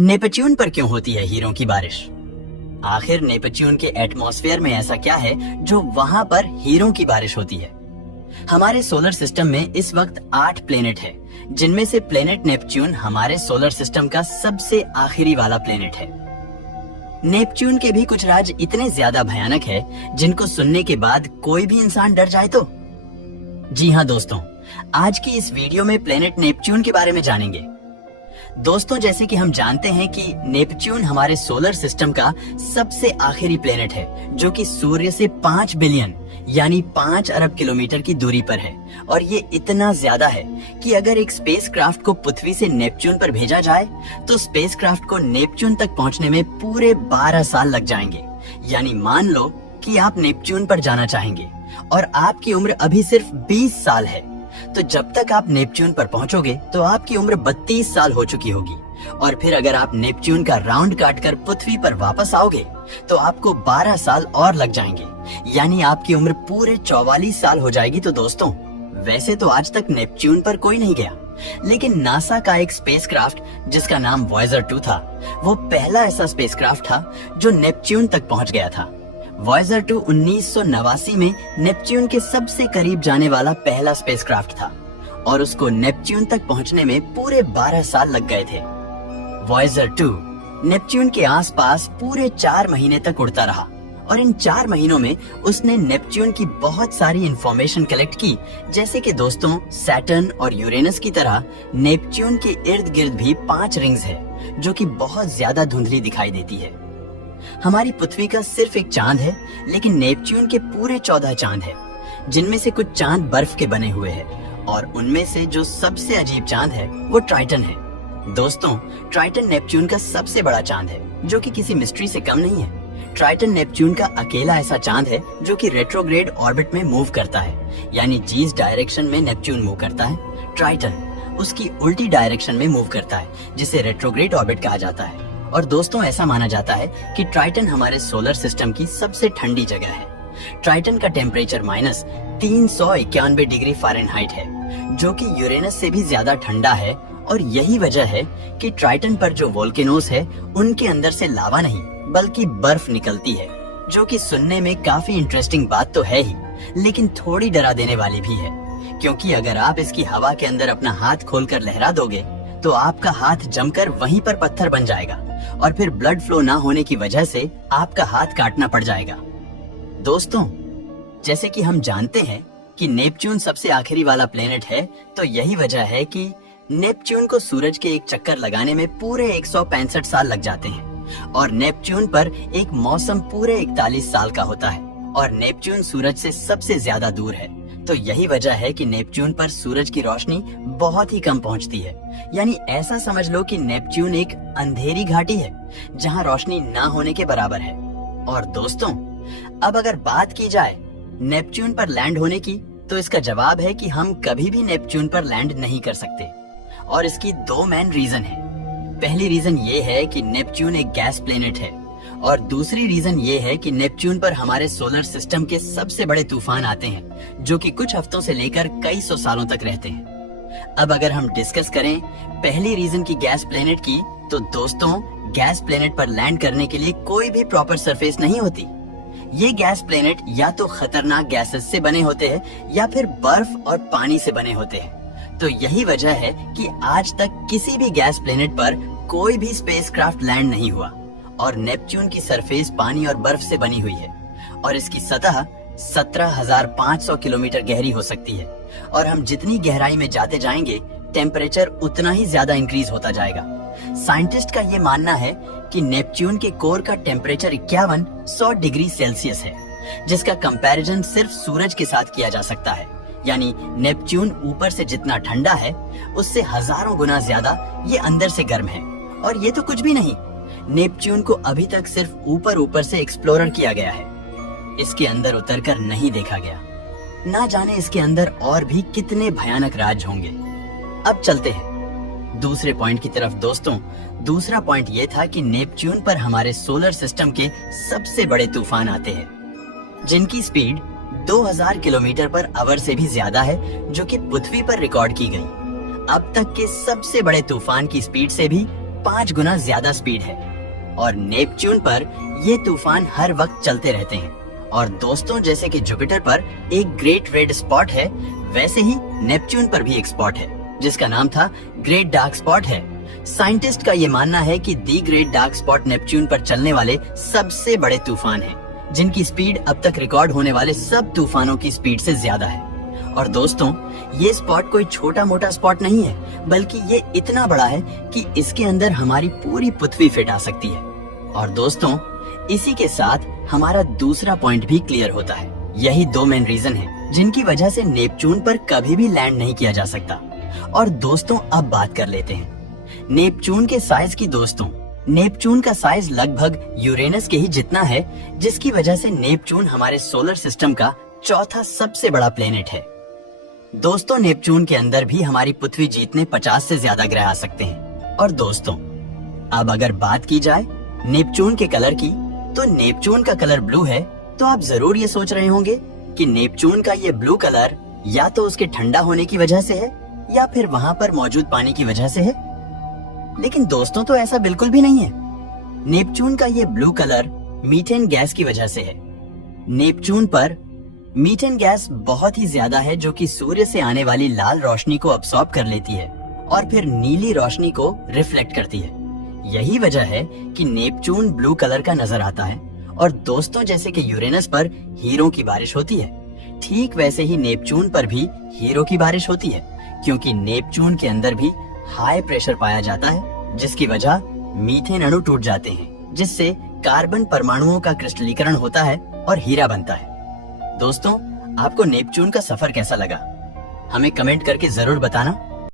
Neptune पर क्यों होती है हीरों की बारिश? आखिर नेपच्यून के एटमॉस्फेयर में ऐसा क्या है जो वहां पर हीरों की बारिश होती है? हमारे सोलर सिस्टम में इस वक्त 8 प्लेनेट है, जिनमें से प्लेनेट नेपच्यून हमारे सोलर सिस्टम का सबसे आखिरी वाला प्लेनेट है। नेपच्यून के भी कुछ राज इतने ज्यादा भयानक है जिनको सुनने के बाद कोई भी इंसान डर जाए तो। जी हाँ दोस्तों, आज की इस वीडियो में प्लेनेट नेपच्यून के बारे में जानेंगे। दोस्तों, जैसे कि हम जानते हैं कि नेपच्यून हमारे सोलर सिस्टम का सबसे आखिरी प्लेनेट है, जो कि सूर्य से 5 बिलियन यानी 5 अरब किलोमीटर की दूरी पर है। और ये इतना ज्यादा है कि अगर एक स्पेसक्राफ्ट को पृथ्वी से नेपच्यून पर भेजा जाए तो स्पेसक्राफ्ट को नेपच्यून तक पहुंचने में पूरे 12 साल लग जाएंगे। यानी मान लो कि आप नेपच्यून पर जाना चाहेंगे और आपकी उम्र अभी सिर्फ 20 साल है, तो जब तक आप नेपच्यून पर पहुंचोगे तो आपकी उम्र 32 साल हो चुकी होगी। और फिर अगर आप नेपच्यून का राउंड काटकर पृथ्वी पर वापस आओगे तो आपको 12 साल और लग जाएंगे, यानी आपकी उम्र पूरे 44 साल हो जाएगी। तो दोस्तों, वैसे तो आज तक नेपच्यून पर कोई नहीं गया, लेकिन नासा का एक स्पेसक्राफ्ट जिसका नाम वॉयेजर 2 था, वो पहला ऐसा स्पेसक्राफ्ट था जो नेपच्यून तक पहुंच गया था। वॉयेजर 2 1989 में नेपच्यून के सबसे करीब जाने वाला पहला स्पेसक्राफ्ट था और उसको नेपच्यून तक पहुंचने में पूरे 12 साल लग गए थे। वॉयेजर 2 नेपच्यून के आसपास पूरे 4 महीने तक उड़ता रहा और इन 4 महीनों में उसने नेपच्यून की बहुत सारी इंफॉर्मेशन कलेक्ट की। जैसे कि दोस्तों, सैटर्न और यूरेनस की तरह नेपच्यून के इर्द गिर्द भी 5 रिंग्स है जो कि बहुत ज्यादा धुंधली दिखाई देती है। हमारी पृथ्वी का सिर्फ एक चांद है, लेकिन नेपच्यून के पूरे 14 चांद है, जिनमें से कुछ चांद बर्फ के बने हुए हैं और उनमें से जो सबसे अजीब चांद है वो ट्राइटन है। दोस्तों, ट्राइटन नेपच्यून का सबसे बड़ा चांद है जो कि किसी मिस्ट्री से कम नहीं है। ट्राइटन नेपच्यून का अकेला ऐसा चांद है जो कि रेट्रोग्रेड ऑर्बिट में मूव करता है, यानी जिस डायरेक्शन में नेपच्यून मूव करता है, ट्राइटन उसकी उल्टी डायरेक्शन में मूव करता है, जिसे रेट्रोग्रेड ऑर्बिट कहा जाता है। और दोस्तों, ऐसा माना जाता है कि ट्राइटन हमारे सोलर सिस्टम की सबसे ठंडी जगह है। ट्राइटन का टेम्परेचर -391 डिग्री फ़ारेनहाइट है, जो कि यूरेनस से भी ज्यादा ठंडा है। और यही वजह है कि ट्राइटन पर जो वोल्केनोस है उनके अंदर से लावा नहीं बल्कि बर्फ निकलती है, जो कि सुनने में काफी इंटरेस्टिंग बात तो है ही, लेकिन थोड़ी डरा देने वाली भी है, क्योंकि अगर आप इसकी हवा के अंदर अपना हाथ खोलकर लहरा दोगे तो आपका हाथ जमकर वहीं पर पत्थर बन जाएगा और फिर ब्लड फ्लो ना होने की वजह से आपका हाथ काटना पड़ जाएगा। दोस्तों, जैसे कि हम जानते हैं कि नेपच्यून सबसे आखिरी वाला प्लेनेट है, तो यही वजह है कि नेपच्यून को सूरज के एक चक्कर लगाने में पूरे 165 साल लग जाते हैं और नेपच्यून पर एक मौसम पूरे 41 साल का होता है और नेपच्यून सूरज से सबसे ज्यादा दूर है। तो यही वजह है कि नेपच्यून पर सूरज की रोशनी बहुत ही कम पहुंचती है। यानी ऐसा समझ लो कि नेपच्यून एक अंधेरी घाटी है जहां रोशनी ना होने के बराबर है। और दोस्तों, अब अगर बात की जाए नेपच्यून पर लैंड होने की, तो इसका जवाब है कि हम कभी भी नेपच्यून पर लैंड नहीं कर सकते और इसकी 2 मेन रीजन है। पहली रीजन ये है कि नेपच्यून एक गैस प्लेनेट है और दूसरी रीजन ये है कि नेपच्यून पर हमारे सोलर सिस्टम के सबसे बड़े तूफान आते हैं, जो कि कुछ हफ्तों से लेकर कई सौ सालों तक रहते हैं। अब अगर हम डिस्कस करें पहली रीजन की गैस प्लेनेट की, तो दोस्तों, गैस प्लेनेट पर लैंड करने के लिए कोई भी प्रॉपर सरफेस नहीं होती। ये गैस प्लेनेट या तो खतरनाक गैसेस से बने होते हैं या फिर बर्फ और पानी से बने होते हैं। तो यही वजह है कि आज तक किसी भी गैस प्लेनेट पर कोई भी स्पेसक्राफ्ट लैंड नहीं हुआ और नेपच्यून की सरफेस पानी और बर्फ से बनी हुई है और इसकी सतह 17,500 किलोमीटर गहरी हो सकती है। और हम जितनी गहराई में जाते जाएंगे टेम्परेचर उतना ही ज्यादा इंक्रीज होता जाएगा। साइंटिस्ट का ये मानना है कि नेपच्यून के कोर का टेम्परेचर 51-100 डिग्री सेल्सियस है, जिसका कंपैरिजन सिर्फ सूरज के साथ किया जा सकता है। यानी नेपच्यून ऊपर से जितना ठंडा है उससे हजारों गुना ज्यादा ये अंदर से गर्म है। और ये तो कुछ भी नहीं, नेपच्यून को अभी तक सिर्फ ऊपर से एक्सप्लोरर किया गया है, इसके अंदर उतरकर नहीं देखा गया। ना जाने इसके अंदर और भी कितने भयानक राज होंगे। अब चलते हैं दूसरे पॉइंट की तरफ। दोस्तों, दूसरा पॉइंट ये था कि नेपच्यून पर हमारे सोलर सिस्टम के सबसे बड़े तूफान आते हैं, जिनकी स्पीड 2000 किलोमीटर पर आवर से भी ज्यादा है, जो कि पृथ्वी पर रिकॉर्ड की गई। अब तक के सबसे बड़े तूफान की स्पीड से भी 5 गुना ज्यादा स्पीड है और नेपच्यून पर ये तूफान हर वक्त चलते रहते हैं। और दोस्तों, जैसे कि जुपिटर पर एक ग्रेट रेड स्पॉट है, वैसे ही नेपच्यून पर भी एक स्पॉट है जिसका नाम था ग्रेट डार्क स्पॉट है। साइंटिस्ट का ये मानना है कि the great dark spot Neptune पर चलने वाले सबसे बड़े तूफान हैं, जिनकी स्पीड अब तक रिकॉर्ड होने वाले सब तूफानों की स्पीड से ज्यादा है। और दोस्तों, ये स्पॉट कोई छोटा मोटा स्पॉट नहीं है, बल्कि ये इतना बड़ा है कि इसके अंदर हमारी पूरी पृथ्वी फिट आ सकती है। और दोस्तों, इसी के साथ हमारा दूसरा पॉइंट भी क्लियर होता है। यही 2 मेन रीजन है जिनकी वजह से नेपच्यून पर कभी भी लैंड नहीं किया जा सकता। और दोस्तों, अब बात कर लेते हैं नेपच्यून के साइज की। दोस्तों, नेपच्यून का साइज लगभग यूरेनस के ही जितना है, जिसकी वजह से नेपच्यून हमारे सोलर सिस्टम का चौथा सबसे बड़ा प्लेनेट है। दोस्तों, नेपच्यून के अंदर भी हमारी पृथ्वी जीतने 50 से ज्यादा ग्रह आ सकते हैं। और दोस्तों, अब अगर बात की जाए नेपच्यून के कलर की, तो नेपच्यून का कलर ब्लू है। तो आप जरूर ये सोच रहे होंगे कि नेपच्यून का ये ब्लू कलर या तो उसके ठंडा होने की वजह से है या फिर वहाँ पर मौजूद पानी की वजह से है। लेकिन दोस्तों, तो ऐसा बिल्कुल भी नहीं है। नेपच्यून का ये ब्लू कलर मीथेन गैस की वजह से है। नेपच्यून पर मीथेन गैस बहुत ही ज्यादा है, जो कि सूर्य से आने वाली लाल रोशनी को अब्सॉर्ब कर लेती है और फिर नीली रोशनी को रिफ्लेक्ट करती है। यही वजह है कि नेपच्यून ब्लू कलर का नजर आता है। और दोस्तों, जैसे कि यूरेनस पर हीरों की बारिश होती है, ठीक वैसे ही नेपच्यून पर भी हीरो की बारिश होती है, क्योंकि नेपच्यून के अंदर भी हाई प्रेशर पाया जाता है, जिसकी वजह मीथेन अणु टूट जाते हैं, जिससे कार्बन परमाणुओं का क्रिस्टलीकरण होता है और हीरा बनता है। दोस्तों, आपको नेपच्यून का सफर कैसा लगा? हमें कमेंट करके जरूर बताना।